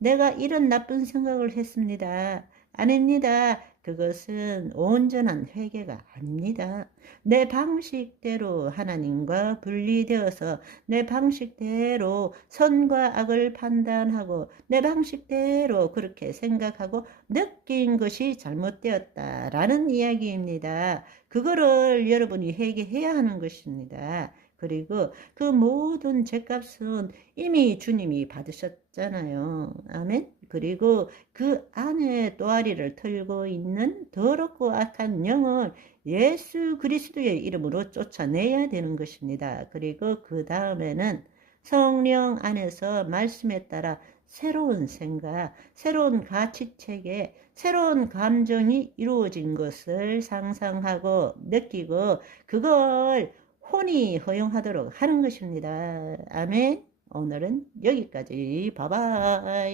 내가 이런 나쁜 생각을 했습니다. 아닙니다. 그것은 온전한 회개가 아닙니다. 내 방식대로 하나님과 분리되어서 내 방식대로 선과 악을 판단하고 내 방식대로 그렇게 생각하고 느낀 것이 잘못되었다라는 이야기입니다. 그거를 여러분이 회개해야 하는 것입니다. 그리고 그 모든 죄값은 이미 주님이 받으셨잖아요. 아멘. 그리고 그 안에 또아리를 털고 있는 더럽고 악한 영을 예수 그리스도의 이름으로 쫓아내야 되는 것입니다. 그리고 그 다음에는 성령 안에서 말씀에 따라 새로운 생각, 새로운 가치체계, 새로운 감정이 이루어진 것을 상상하고 느끼고 그걸 혼이 허용하도록 하는 것입니다. 아멘. 오늘은 여기까지. 바바이.